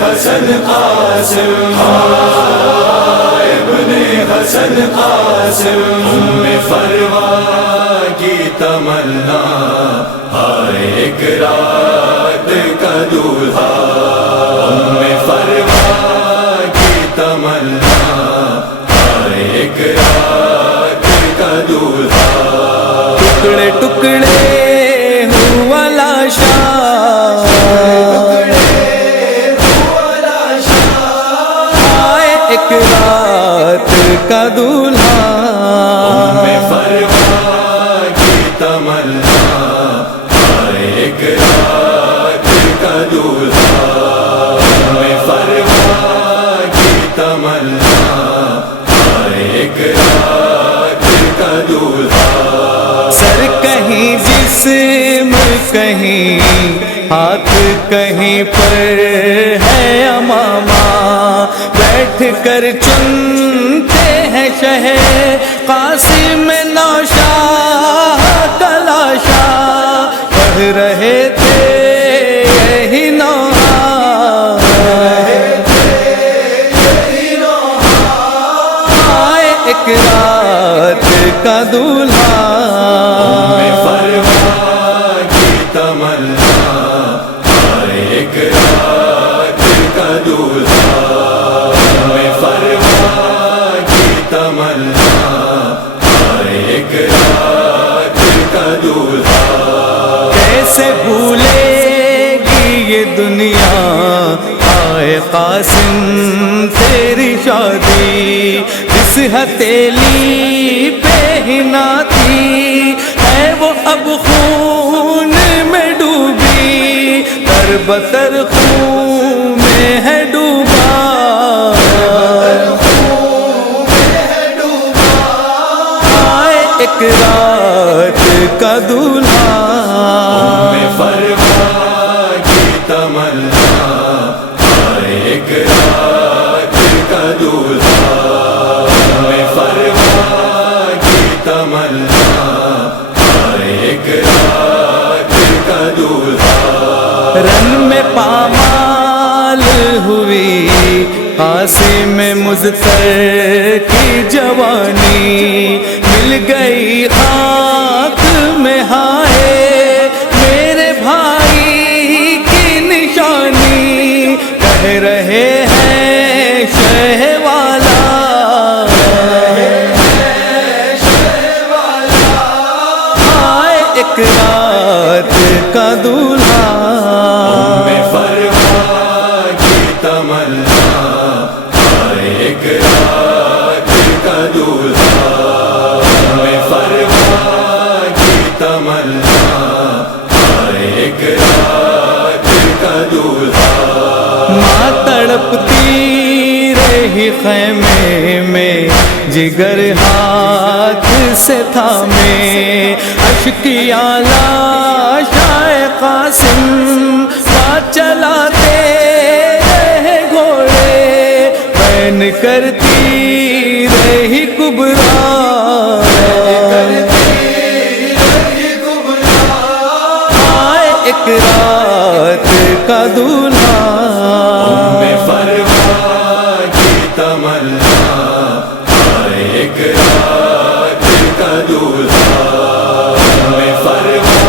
حسن قاسم، ابن حسن قاسم، فروا کی تمنا، ہائے ایک رات کا دولہا، فروا کی تمنا، ہائے ایک رات کا دولہا، ٹکڑے ٹکڑے ہوا لاشا، آئے ایک رات کا دولہا، فروا کی تمنا، ہائے ایک رات کا دولہا، فروا کی تمنا، ہائے ایک رات کا دولہا، سر کہیں جسم کہیں ہاتھ کہیں پر ہے امامہ، بیٹھ کر چنتے ہیں شہ قاسم نوشاہ کلاشا، پڑھ رہے تھے یہی نوحہ، آئے ایک رات کا دولہا، فروا کی تمنا، ہائے ایک رات کا دولہا، فروا کی تمنا، ہائے ایک رات کا دولہا، کیسے بھولے گی یہ دنیا آئے قاسم تیری شادی، جس ہتھیلی پہ ہی نہ تھی ہے وہ اب خون میں ڈوبی، تر بتر خون میں ہے ڈوبا، آئے ایک رات کا دولہا، فروا کی تمنا، ہائے ایک رات کا دولہا، فروا کی تمنا، ہائے ایک رات کا دولہا، رن میں پامال ہوئی قاسم مظفر کی جوانی، مل گئی خاک میں ہائے میرے بھائی کی نشانی، کہہ رہے ہیں شہ والا، آئے ایک رات کا دولہا، فروا کی تمنا، ہائے ایک رات کا دولہا، فروا کی تمنا، ہائے ایک رات کا دولہا، ماں تڑپتی رہی خیمے میں جگر ہاتھ سے تھامے، اشکیا لاشائے قاسم ساتھ چلاتے رہے گھوڑے، بین کرتی رہی کبرا، آئے ایک رات کا دولہا، فروا کی تمنا، ہائے ایک رات کا دولہا، فروا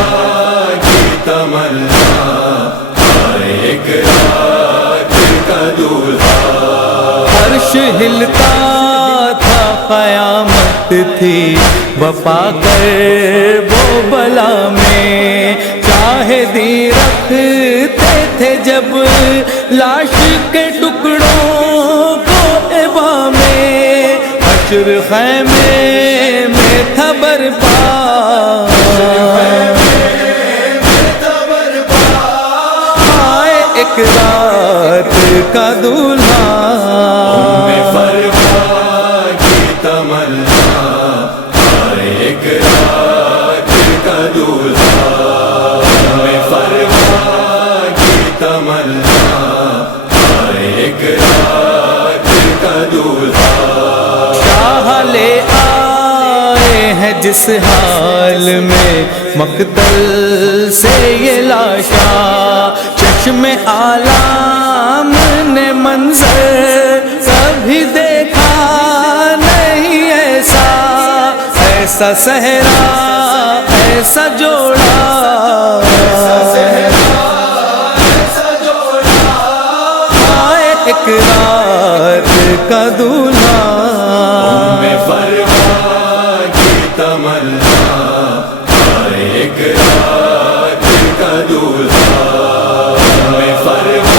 کی تمنا، ہائے ایک رات کا دولہا، عرش ہلتا تھا قیامت تھی وفا کر وہ بلا میں، شاہدی رکھتے تھے جب لاش کے ٹکڑوں کو ابا میں، حشر خیمے میں تھا برپا، آئے ایک رات کا دولہا، فروا کی تمنا، ہائے ایک رات کا دولہا، فروا کی تمنا، ہائے ایک رات کا دولہا، شاہ لے آئے ہیں جس حال میں مقتل سے یہ لاشا، چشم عالم ایسا صحرا ایسا جوڑا، آئے ایک رات کا دولہا، میں فروا کی تمنا، آئے ایک رات کا دولہا، میں فروا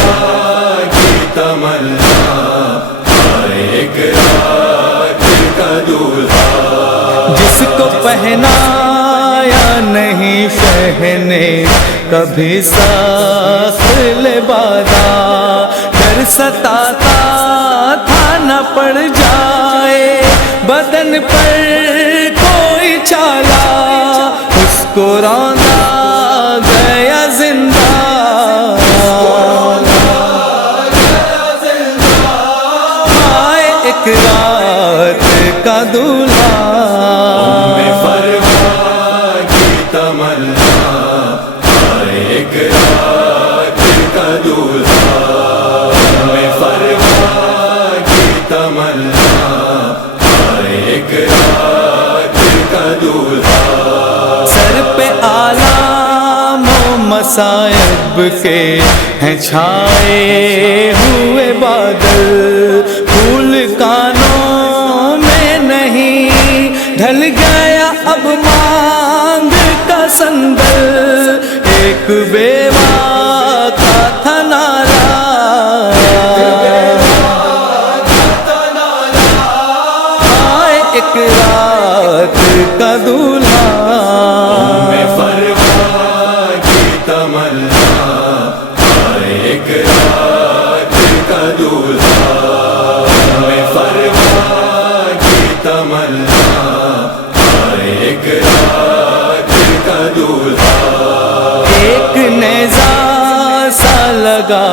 کی تمنا، آئے ایک رات کا دولہا، جس کو پہنایا نہیں شہ نے کبھی ساخت لبادہ، ڈر ستاتا تھا نہ پڑ جائے بدن پر کوئی چالا، اس کو روندا گیا زندہ، آئے ایک رات کا دولہا، میں فروا کی تمنا، آئے ایک رات کا دولہا، میں فروا کی تمنا، آئے ایک رات کا دولہا، سر پہ آلام و مصائب کے ہیں چھائے ہوئے بادل، پھول کانوں میں نہیں ڈھل گیا اب مانگ کا سندل، ایک بیوہ کا تھا نالا، آئے ایک رات کا دولہا، میں فروا کی تمنا، آئے ایک رات کا دولہا، میں فروا کی تمنا، آئے ایک رات کا دولہا، ایک نیزہ سا لگا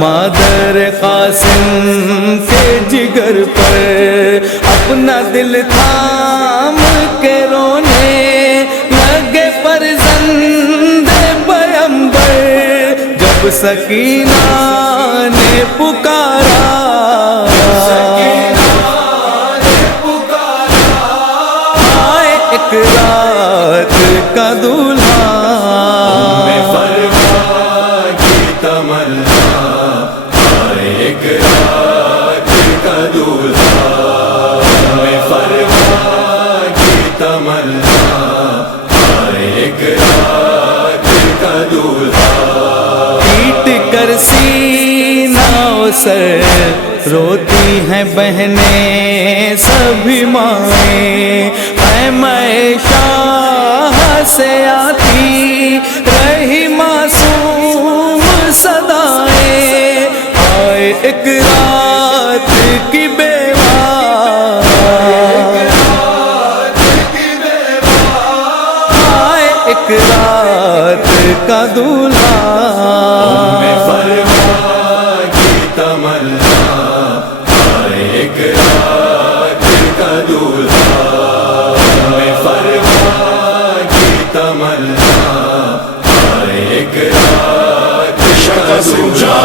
مادر قاسم کے جگر پر، اپنا دل تھام کے رونے لگے فرزند پیمبر، جب سکینہ نے پکارا، آئے ایک رات کا دولہا، میں فروا کی تمنا، آئے ایک رات کا دولہا، میں فروا کی تمنا، آئے ایک رات کا دولہا، پیٹ کر سینہ و سر روتی ہیں بہنیں سبھی مائیں، خیمہ شاہ سے آتی رہی معصوم صدائیں، آئے ایک رات کی بیوہ، آئے ایک رات کا دولہا، میں فروا کی تمنا، آئے ایک رات کا دولہا، میں فروا کی تمنا، آئے ایک رات کا دولہا،